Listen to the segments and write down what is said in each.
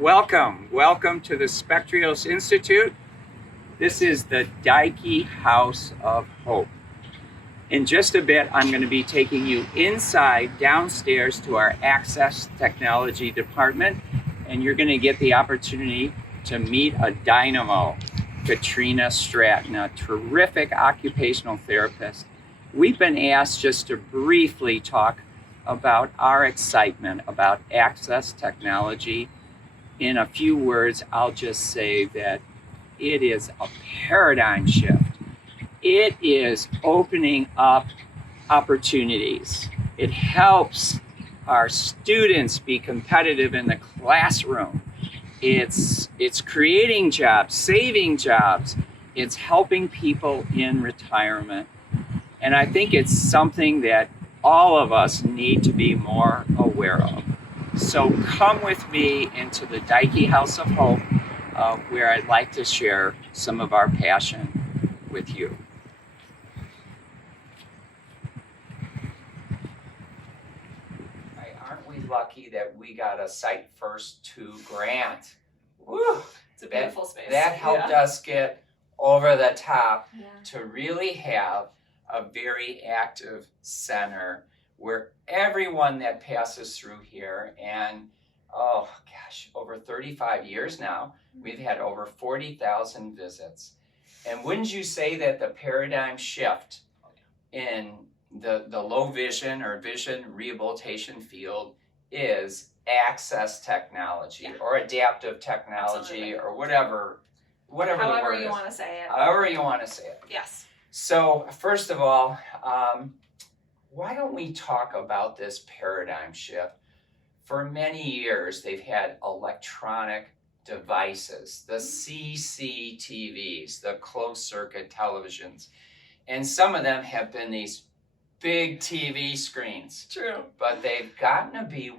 Welcome to the Spectrios Institute. This is the Dyke House of Hope. In just a bit, I'm going to be taking you inside, downstairs to our Access Technology Department, and you're going to get the opportunity to meet a dynamo, Katrina Stratton, a terrific occupational therapist. We've been asked just to briefly talk about our excitement about access technology. In a few words, I'll just say that it is a paradigm shift. It is opening up opportunities. It helps our students be competitive in the classroom. It's creating jobs, saving jobs. It's helping people in retirement. And I think it's something that all of us need to be more aware of. So come with me into the Dyke House of Hope, where I'd like to share some of our passion with you. Aren't we lucky that we got a Site First 2 grant? Woo! It's a beautiful space. That helped us get over the top to really have a very active center where everyone that passes through here, and over 35 years now, we've had over 40,000 visits. And wouldn't you say that the paradigm shift in the low vision or vision rehabilitation field is access technology or adaptive technology or whatever however you want to say it. However you want to say it. Yes. So first of all, why don't we talk about this paradigm shift? For many years, they've had electronic devices, the CCTVs, the closed circuit televisions, and some of them have been these big TV screens. True. But they've gotten to be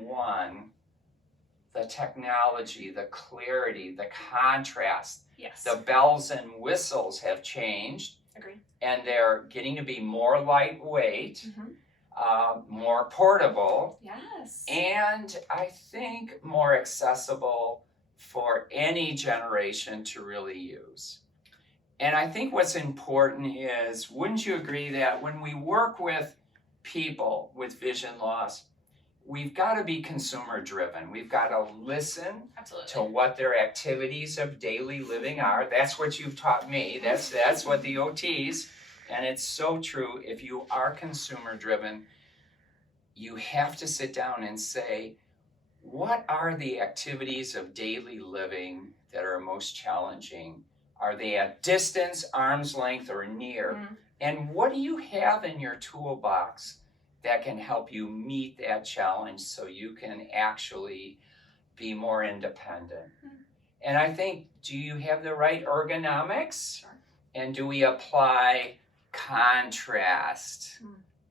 the technology, the clarity, the contrast, the bells and whistles have changed. Agreed. And they're getting to be more lightweight, more portable, and I think more accessible for any generation to really use. And I think what's important is, wouldn't you agree that when we work with people with vision loss, we've got to be consumer driven. We've got to listen to what their activities of daily living are. That's what you've taught me. That's what the OTs, and it's so true. If you are consumer driven, you have to sit down and say, what are the activities of daily living that are most challenging? Are they at distance, arm's length, or near? And what do you have in your toolbox that can help you meet that challenge so you can actually be more independent? And I think, do you have the right ergonomics? Sure. And do we apply contrast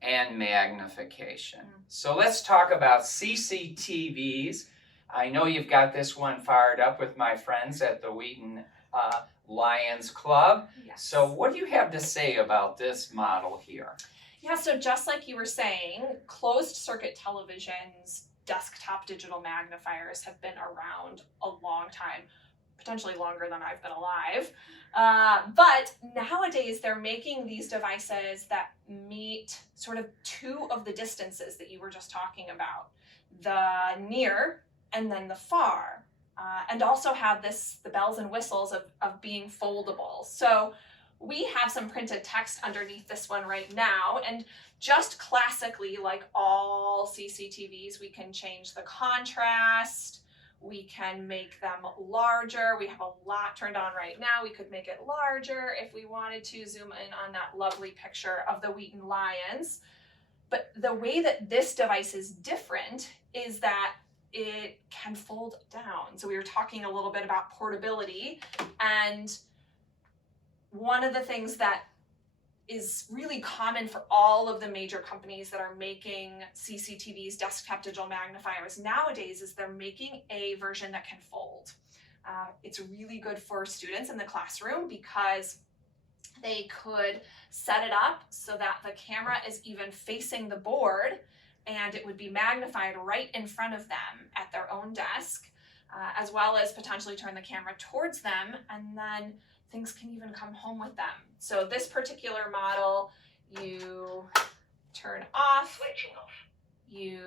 and magnification? So let's talk about CCTVs. I know you've got this one fired up with my friends at the Wheaton Lions Club. Yes. So what do you have to say about this model here? Yeah, so just like you were saying, closed circuit televisions, desktop digital magnifiers have been around a long time, potentially longer than I've been alive. But nowadays they're making these devices that meet sort of two of the distances that you were just talking about, the near and then the far. And also have the bells and whistles of being foldable. So we have some printed text underneath this one right now, and just classically, like all CCTVs, we can change the contrast, we can make them larger. We have a lot turned on right now. We could make it larger if we wanted to zoom in on that lovely picture of the Wheaton Lions. But the way that this device is different is that it can fold down. So we were talking a little bit about portability, and one of the things that is really common for all of the major companies that are making CCTVs, desktop digital magnifiers nowadays, is they're making a version that can fold. It's really good for students in the classroom because they could set it up so that the camera is even facing the board and it would be magnified right in front of them at their own desk. as well as potentially turn the camera towards them, and then things can even come home with them. So this particular model, you turn off, switching off, you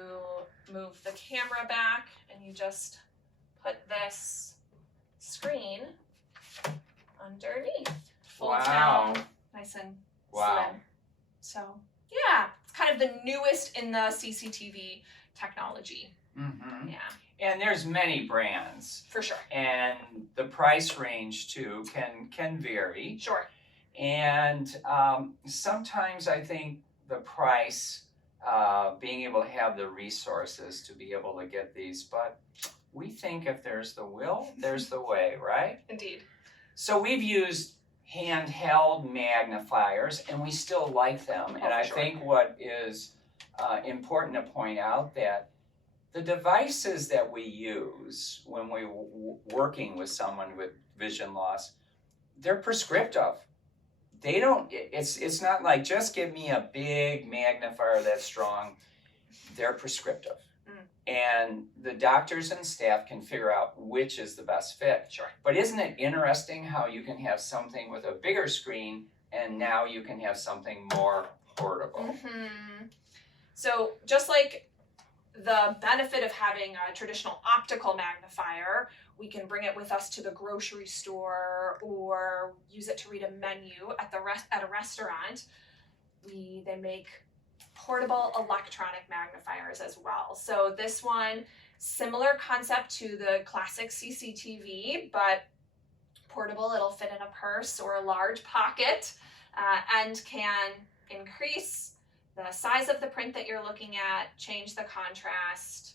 move the camera back, and you just put this screen underneath. Folds down nice and slim. So yeah, it's kind of the newest in the CCTV technology. Mm-hmm. Yeah. And there's many brands. For sure. And the price range too can vary. Sure. And sometimes I think the price, being able to have the resources to be able to get these, but we think if there's the will, there's the way, right? Indeed. So we've used handheld magnifiers, and we still like them. And I think what is important to point out that the devices that we use when we're working with someone with vision loss, they're prescriptive. They don't, it's not like just give me a big magnifier that's strong. They're prescriptive. And the doctors and staff can figure out which is the best fit. Sure. But isn't it interesting how you can have something with a bigger screen and now you can have something more portable? Mm-hmm. So just like the benefit of having a traditional optical magnifier, we can bring it with us to the grocery store or use it to read a menu at a restaurant. They make portable electronic magnifiers as well. So this one, similar concept to the classic CCTV, but portable. It'll fit in a purse or a large pocket, and can increase the size of the print that you're looking at, change the contrast.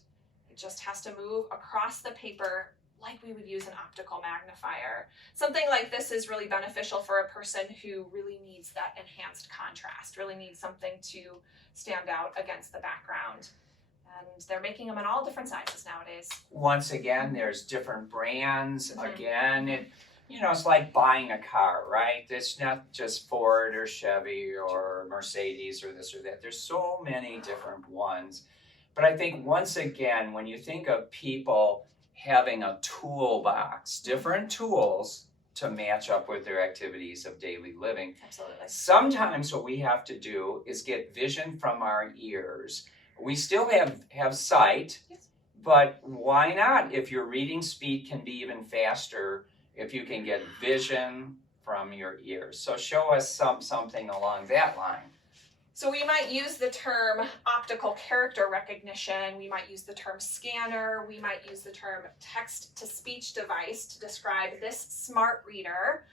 It just has to move across the paper like we would use an optical magnifier. Something like this is really beneficial for a person who really needs that enhanced contrast, really needs something to stand out against the background. And they're making them in all different sizes nowadays. Once again, there's different brands. Again, it's like buying a car, right? It's not just Ford or Chevy or Mercedes or this or that. There's so many different ones. But I think once again, when you think of people having a toolbox, different tools to match up with their activities of daily living. Absolutely. Sometimes what we have to do is get vision from our ears. We still have sight, yes, but why not? If your reading speed can be even faster, if you can get vision from your ears. So show us something along that line. So we might use the term optical character recognition, we might use the term scanner, we might use the term text-to-speech device to describe this smart reader.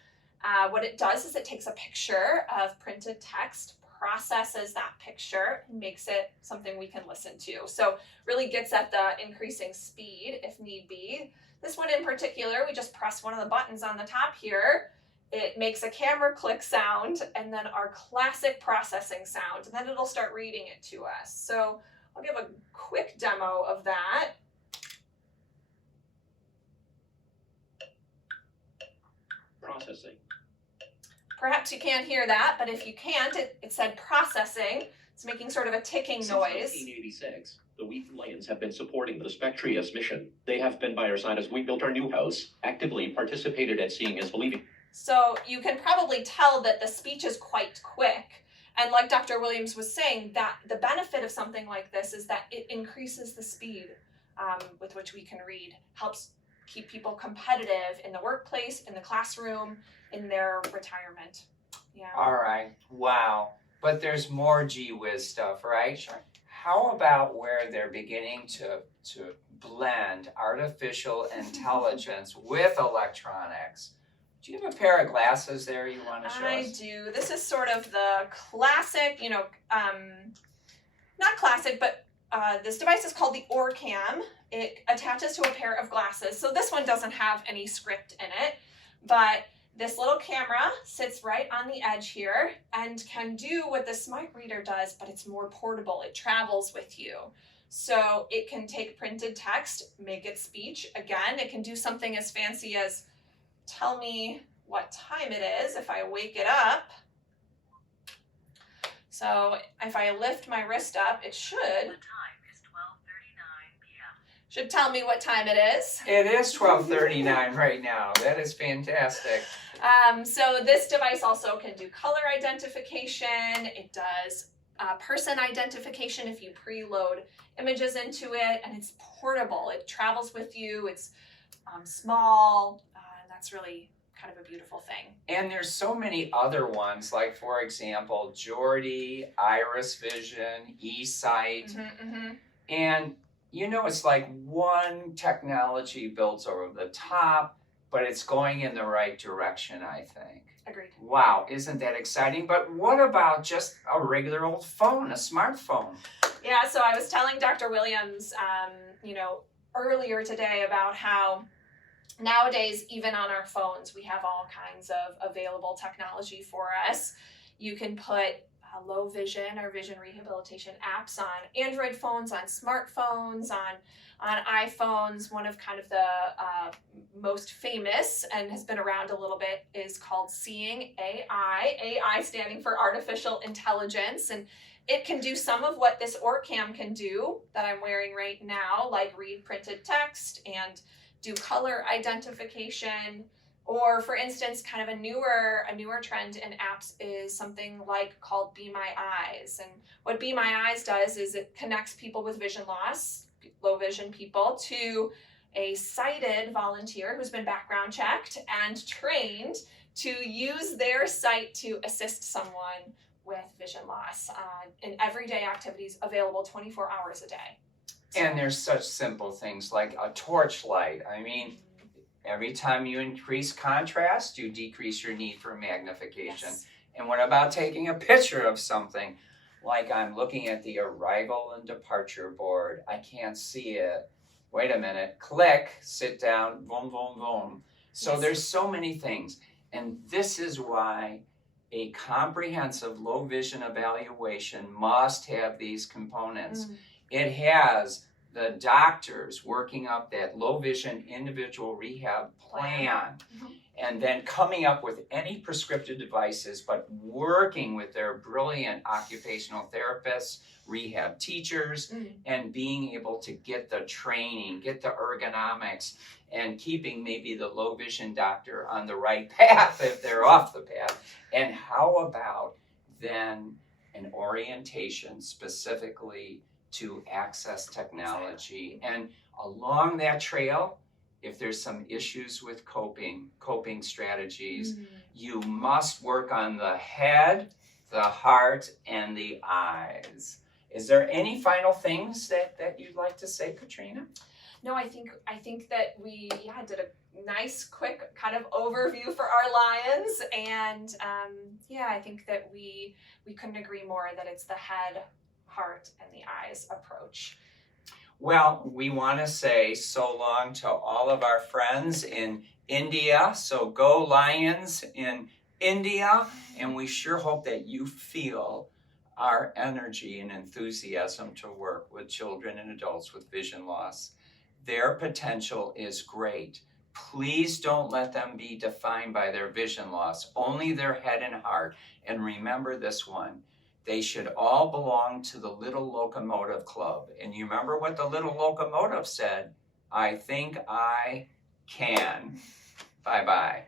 What it does is it takes a picture of printed text, processes that picture, and makes it something we can listen to. So really gets at the increasing speed if need be. This one in particular, we just press one of the buttons on the top here. It makes a camera click sound and then our classic processing sound, and then it'll start reading it to us. So I'll give a quick demo of that. Processing. Perhaps you can't hear that, but if you can't, it said processing. It's making sort of a ticking noise. Since 1986, the Wheat Lions have been supporting the Spectrius mission. They have been by our side as we built our new house, actively participated at Seeing is Believing. So you can probably tell that the speech is quite quick. And like Dr. Williams was saying, that the benefit of something like this is that it increases the speed with which we can read, helps keep people competitive in the workplace, in the classroom, in their retirement. Yeah. All right. Wow. But there's more gee whiz stuff, right? Sure. How about where they're beginning to blend artificial intelligence with electronics? Do you have a pair of glasses there you want to show us? I do. This is sort of the classic, not classic, but this device is called the Orcam. It attaches to a pair of glasses. So this one doesn't have any script in it, but this little camera sits right on the edge here and can do what the Smart Reader does, but it's more portable. It travels with you. So it can take printed text, make it speech. Again, it can do something as fancy as tell me what time it is if I wake it up. So if I lift my wrist up, it should should tell me what time it is. It is 12:39 right now. That is fantastic. So this device also can do color identification. It does person identification if you preload images into it, and it's portable. It travels with you. It's small, and that's really kind of a beautiful thing. And there's so many other ones, like for example, Jordy, Iris Vision, eSight, and you know, it's like one technology builds over the top, but it's going in the right direction, I think. Agreed. Wow, isn't that exciting? But what about just a regular old phone, a smartphone? Yeah, so I was telling Dr. Williams, earlier today about how nowadays, even on our phones, we have all kinds of available technology for us. You can put low vision or vision rehabilitation apps on Android phones, on smartphones, on iPhones. One of kind of the most famous and has been around a little bit is called Seeing AI. AI standing for artificial intelligence, and it can do some of what this Orcam can do that I'm wearing right now, like read printed text and do color identification. Or for instance, kind of a newer trend in apps is something like called Be My Eyes. And what Be My Eyes does is it connects people with vision loss, low vision people, to a sighted volunteer who's been background checked and trained to use their sight to assist someone with vision loss in everyday activities available 24 hours a day. And there's such simple things like a torch light. I mean, every time you increase contrast, you decrease your need for magnification. Yes. And what about taking a picture of something? Like I'm looking at the arrival and departure board. I can't see it. Wait a minute. Click, sit down, boom, boom, boom. So Yes. There's so many things. And this is why a comprehensive low vision evaluation must have these components. It has the doctors working up that low vision individual rehab plan, and then coming up with any prescriptive devices, but working with their brilliant occupational therapists, rehab teachers, and being able to get the training, get the ergonomics, and keeping maybe the low vision doctor on the right path if they're off the path. And how about then an orientation specifically to access technology? And along that trail, if there's some issues with coping strategies, you must work on the head, the heart, and the eyes. Is there any final things that you'd like to say, Katrina? No, I think that we did a nice, quick kind of overview for our lions, and I think that we couldn't agree more that it's the head, heart, and the eyes approach. Well, we want to say so long to all of our friends in India. So go Lions in India, and we sure hope that you feel our energy and enthusiasm to work with children and adults with vision loss. Their potential is great. Please don't let them be defined by their vision loss, only their head and heart. And remember this one, they should all belong to the Little Locomotive Club. And you remember what the Little Locomotive said? I think I can. Bye-bye.